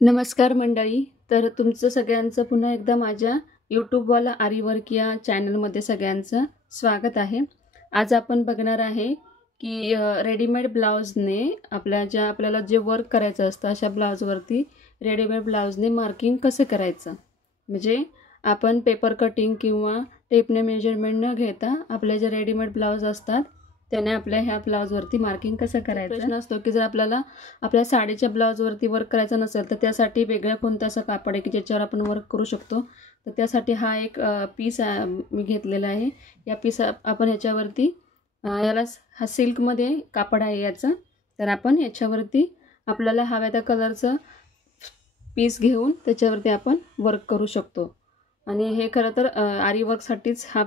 नमस्कार मंडळी. तर तुमचं सगळ्यांचं पुन्हा एकदा माझ्या यूट्यूबवाला आरी वर्क या चॅनलमध्ये सगळ्यांचं स्वागत आहे. आज आपण बघणार आहे की रेडीमेड ब्लाऊजने आपल्याला जे वर्क करायचं असतं अशा ब्लाऊजवरती रेडीमेड ब्लाऊजने मार्किंग कसं करायचं. म्हणजे आपण पेपर कटिंग किंवा टेपने मेजरमेंट न घेता आपले जे रेडीमेड ब्लाऊज असतात त्याने आपल्या ह्या ब्लाऊजवरती मार्किंग कसं करायचं. प्रश्न असतो की जर आपल्याला आपल्या साडीच्या ब्लाऊजवरती वर्क करायचं नसेल तर त्यासाठी वेगळं कोणतं असं कापड आहे की ज्याच्यावर आपण वर्क करू शकतो. तर त्यासाठी हा एक पीस मी घेतलेला आहे. या पीस आपण ह्याच्यावरती याला हा सिल्कमध्ये कापड आहे याचं. तर आपण याच्यावरती आपल्याला हव्या त्या कलरचं पीस घेऊन त्याच्यावरती आपण वर्क करू शकतो. आणि हे खरं तर आरी वर्कसाठीच हा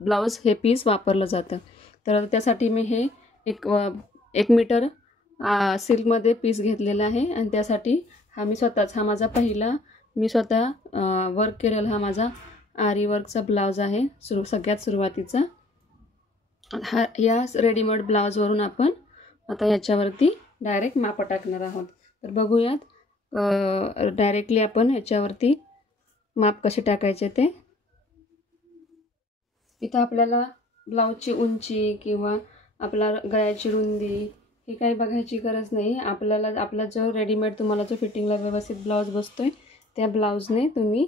ब्लाऊज हे पीस वापरलं जातं. तर त्यासाठी मी हे एक मीटर सिल्कमध्ये पीस घेतलेला आहे. आणि त्यासाठी हा माझा पहिला मी स्वतः वर्क केलेला हा माझा आरी वर्कचा ब्लाऊज आहे. सगळ्यात सुरुवातीचा या रेडीमेड ब्लाऊजवरून आपण आता याच्यावरती डायरेक्ट मापं टाकणार आहोत. तर बघूयात डायरेक्टली आपण याच्यावरती माप कसे टाकायचे ते. इथं आपल्याला ब्लाऊजची उंची किंवा आपला गळ्याची रुंदी हे काही बघायची गरज नाही. आपला जो रेडीमेड तुम्हाला जो फिटिंगला व्यवस्थित ब्लाऊज बसतोय त्या ब्लाऊजने तुम्ही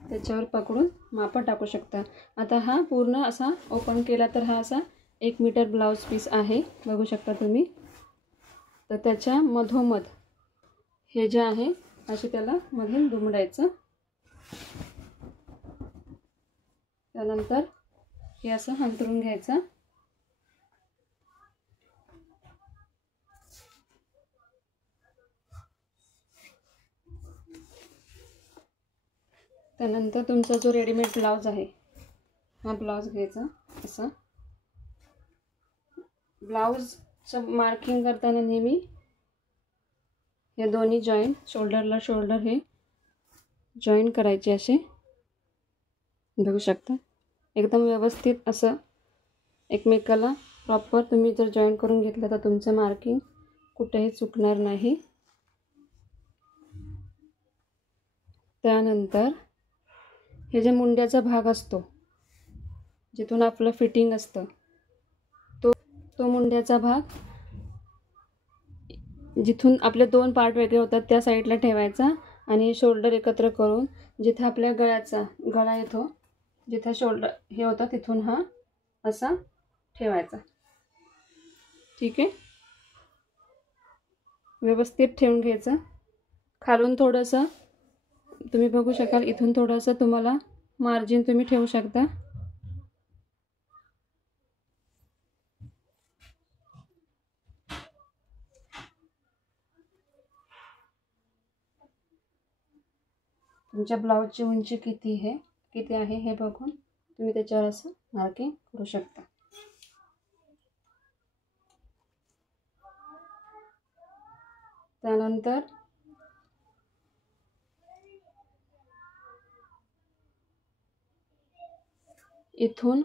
त्याच्यावर पकडून मापं टाकू शकता. आता हा पूर्ण असा ओपन केला तर हा असा 1 मीटर ब्लाऊज पीस आहे, बघू शकता तुम्ही. तर त्याच्या मधोमध हे जे आहे असे त्याला मधून दुमडायचं. त्यानंतर हे असं अंतरून घ्यायचं. त्यानंतर तुमचा जो रेडीमेड ब्लाऊज आहे हा ब्लाऊज घ्यायचा. असं ब्लाऊजचं मार्किंग करताना नेहमी या दोन्ही जॉईंट शोल्डरला शोल्डर हे जॉईन करायचे असे, बघू शकता. एकदम व्यवस्थित असं एकमेकाला प्रॉपर तुम्ही जर जॉईन करून घेतलं तर तुमचं मार्किंग कुठेही चुकणार नाही. त्यानंतर हे जे मुंड्याचा भाग असतो जिथून आपलं फिटिंग असतं तो मुंड्याचा भाग जिथून आपले 2 पार्ट वेगळे होतात त्या साईडला ठेवायचा. आणि शोल्डर एकत्र करून जिथं आपल्या गळा येतो, जिथं शोल्डर हे होतं तिथून हा असा ठेवायचा. ठीक आहे. व्यवस्थित ठेवून घ्यायचं. खालून थोडंसं तुम्ही बघू शकाल, इथून थोडंसं तुम्हाला मार्जिन तुम्ही ठेवू शकता. तुमच्या ब्लाऊजची उंची किती आहे हे बघून तुम्ही त्याच्यावर असं मार्किंग करू शकता. त्यानंतर इथून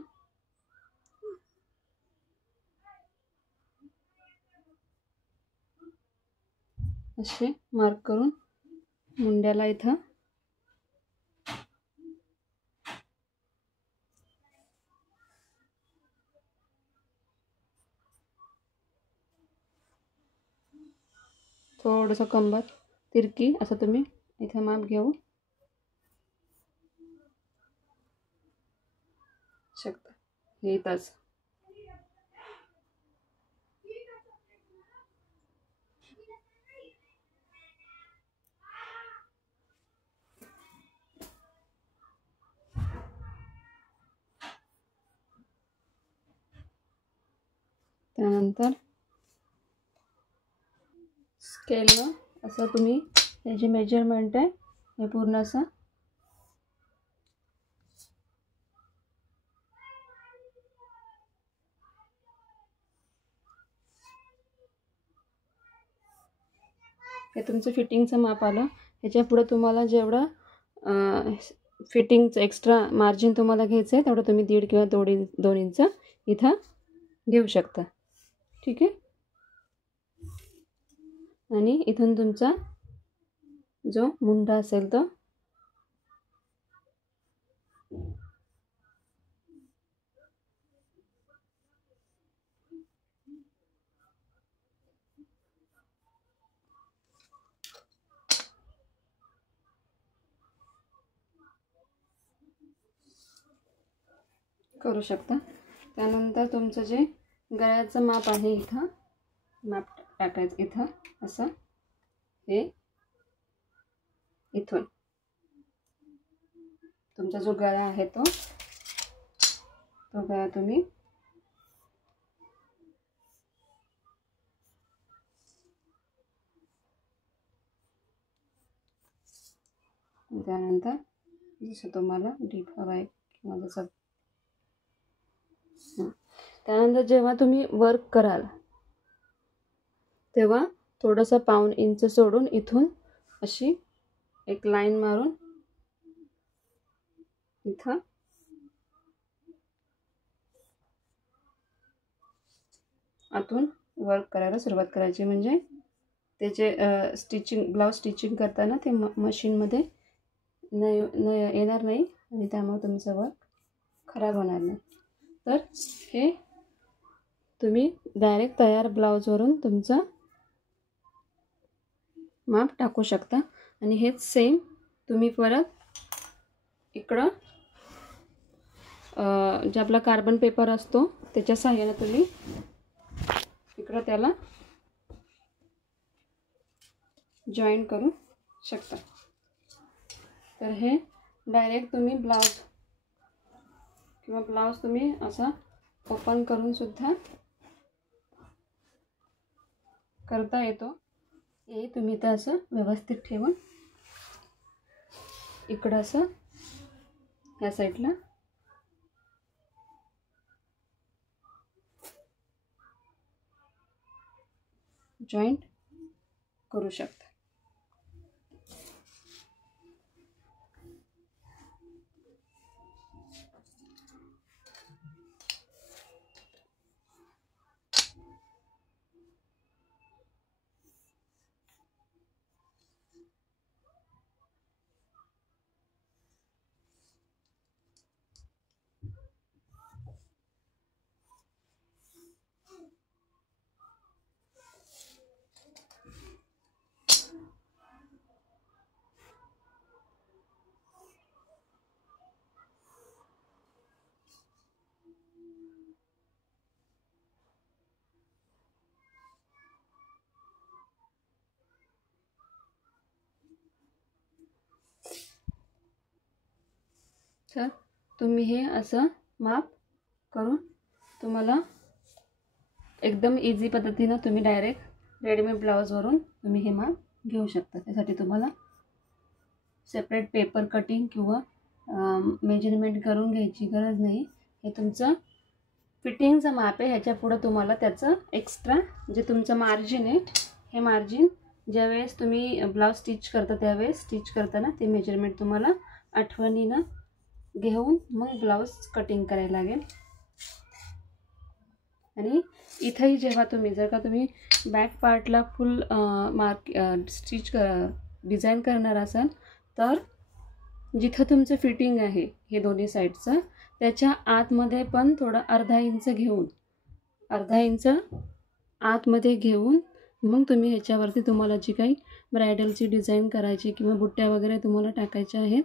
असे मार्क करून मुंड्याला इथं थोडंसं कंबर तिरकी असं तुम्ही इथं माप घेऊ शकता. हे इथंच त्यानंतर स्केलनं असं तुम्ही हे जे मेजरमेंट आहे हे पूर्ण असं हे तुमचं फिटिंगचं माप आलं. ह्याच्या पुढे तुम्हाला जेवढं फिटिंगचं एक्स्ट्रा मार्जिन तुम्हाला घ्यायचं आहे तेवढं तुम्ही 1.5 किंवा 2 इंच इथं घेऊ शकता. ठीक आहे. आणि इथून तुमचा जो मुंडा असेल तो करू शकता। त्यानंतर तुमचं जे गळ्याचं माप आहे इथं माप टाकायचं, इथं असं हे इथून तुमचा जो गळा आहे तो गळा तुम्ही त्यानंतर जसं तुम्हाला डीप हवा आहे किंवा जसं त्यानंतर जेव्हा तुम्ही वर्क कराल तेव्हा थोडंसं पाऊण इंच सोडून इथून अशी एक लाईन मारून इथं आतून वर्क करायला सुरुवात करायची। म्हणजे त्याचे स्टिचिंग ब्लाउज स्टिचिंग करताना ते मशीनमध्ये येणार नाही आणि त्यामुळे तुमचं वर्क खराब होणार नाही। तर हे तुम्ही डायरेक्ट तयार ब्लाउजवरून तुमचं माप टाकू शकता। आणि हेच सेम तुम्ही परत इकडं जे आपला कार्बन पेपर असतो त्याच्या सहाय्याने तुम्ही इकडं त्याला जॉईन करू शकता। तर हे डायरेक्ट तुम्ही ब्लाउज तुम्ही असा ओपन करून सुद्धा करता येतो। हे तुम्ही ते असं व्यवस्थित ठेवून इकडं असं या साईडला जॉईंट करू शकता। तर तुम्ही हे असं माप करून तुम्हाला एकदम इझी पद्धतीने तुम्ही डायरेक्ट रेडीमेड ब्लाउजवरून तुम्ही हे माप घेऊ शकता। त्यासाठी तुम्हाला सेपरेट पेपर कटिंग किंवा मेजरमेंट करून घ्यायची गरज नाही। हे तुमचं फिटिंगचं माप आहे। ह्याच्या पुढे तुम्हाला त्याचं एक्स्ट्रा जे तुमचं मार्जिन आहे हे मार्जिन ज्यावेळेस तुम्ही ब्लाउज स्टिच करता त्यावेळेस स्टिच करताना ते मेजरमेंट तुम्हाला आठवणीनं घेऊन मग ब्लाउज कटिंग करायला लागेल। आणि इथंही जेव्हा तुम्ही जर का तुम्ही बॅक पार्टला फुल स्टिच डिझाईन करणार असाल तर जिथं तुमचं फिटिंग आहे हे दोन्ही साईडचं त्याच्या आतमध्ये पण थोडं अर्धा इंच आतमध्ये घेऊन मग तुम्ही ह्याच्यावरती तुम्हाला जी काही ब्रायडलची डिझाईन करायची किंवा बुट्ट्या वगैरे तुम्हाला टाकायच्या आहेत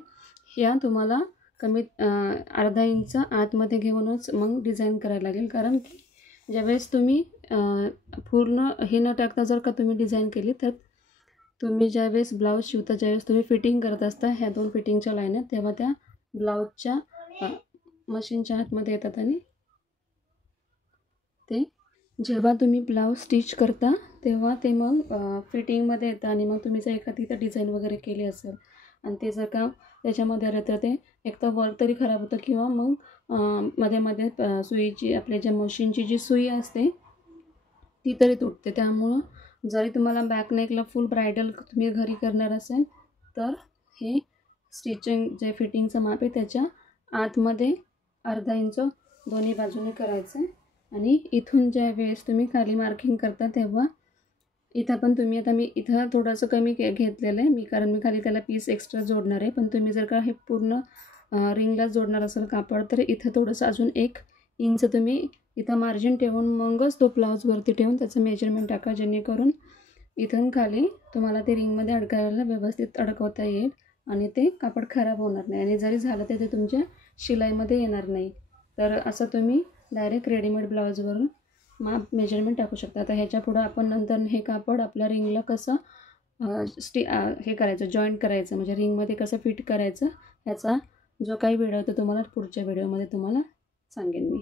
ह्या तुम्हाला कमीत अर्धा इंच आतमध्ये घेऊनच मग डिझाईन करायला लागेल। कारण की ज्यावेळेस तुम्ही पूर्ण हे न टाकता जर का तुम्ही डिझाईन केली तर तुम्ही ज्यावेळेस ब्लाऊज शिवता ज्यावेळेस तुम्ही फिटिंग करत असता ह्या दोन फिटिंगच्या लाईन आहेत तेव्हा त्या ब्लाऊजच्या मशीनच्या हातमध्ये येतात आणि ते जेव्हा तुम्ही ब्लाऊज स्टिच करता तेव्हा ते मग फिटिंगमध्ये येतं आणि मग तुम्ही जर एखादी इथं डिझाईन वगैरे केली असेल आणि ते जर का त्याच्यामध्ये आलं तर ते एक तर वर्क तरी खराब होतं किंवा मग मध्ये मध्ये सुईची आपल्या ज्या मशीनची जी सुई असते ती तरी तुटते। त्यामुळं जरी तुम्हाला बॅक नेकला फुल ब्रायडल तुम्ही घरी करणार असेल तर हे स्टिचिंग जे फिटिंगचं माप आहे त्याच्या आतमध्ये अर्धा इंच दोन्ही बाजूने करायचं आहे। आणि इथून ज्या वेळेस तुम्ही खाली मार्किंग करता तेव्हा इथं पण तुम्ही आता मी इथं थोडंसं कमी घेतलेलं आहे मी, कारण मी खाली त्याला पीस एक्स्ट्रा जोडणार आहे. पण तुम्ही जर का हे पूर्ण रिंगला जोडणार असाल कापड, तर इथं थोडंसं अजून 1 इंच तुम्ही इथं मार्जिन ठेवून मगच तो ब्लाऊजवरती ठेवून त्याचं मेजरमेंट टाका, जेणेकरून इथून खाली तुम्हाला ते रिंगमध्ये अडकायला व्यवस्थित अडकवता येईल आणि ते कापड खराब होणार नाही. आणि जरी झालं तर ते तुमच्या शिलाईमध्ये येणार नाही. तर असं तुम्ही डायरेक्ट रेडीमेड ब्लाऊजवरून माप मेजरमेंट टाकू शकता. आता ह्याच्या पुढं आपण नंतर हे कापड आपल्या रिंगला कसं हे करायचं, जॉईंट करायचं, म्हणजे रिंगमध्ये कसं फिट करायचं, ह्याचा जो काही व्हिडिओ तो तुम्हाला पुढच्या व्हिडिओमध्ये तुम्हाला सांगेन मी.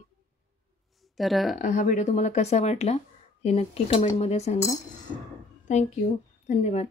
तर हा व्हिडिओ तुम्हाला कसा वाटला हे नक्की कमेंटमध्ये सांगा. थँक्यू. धन्यवाद.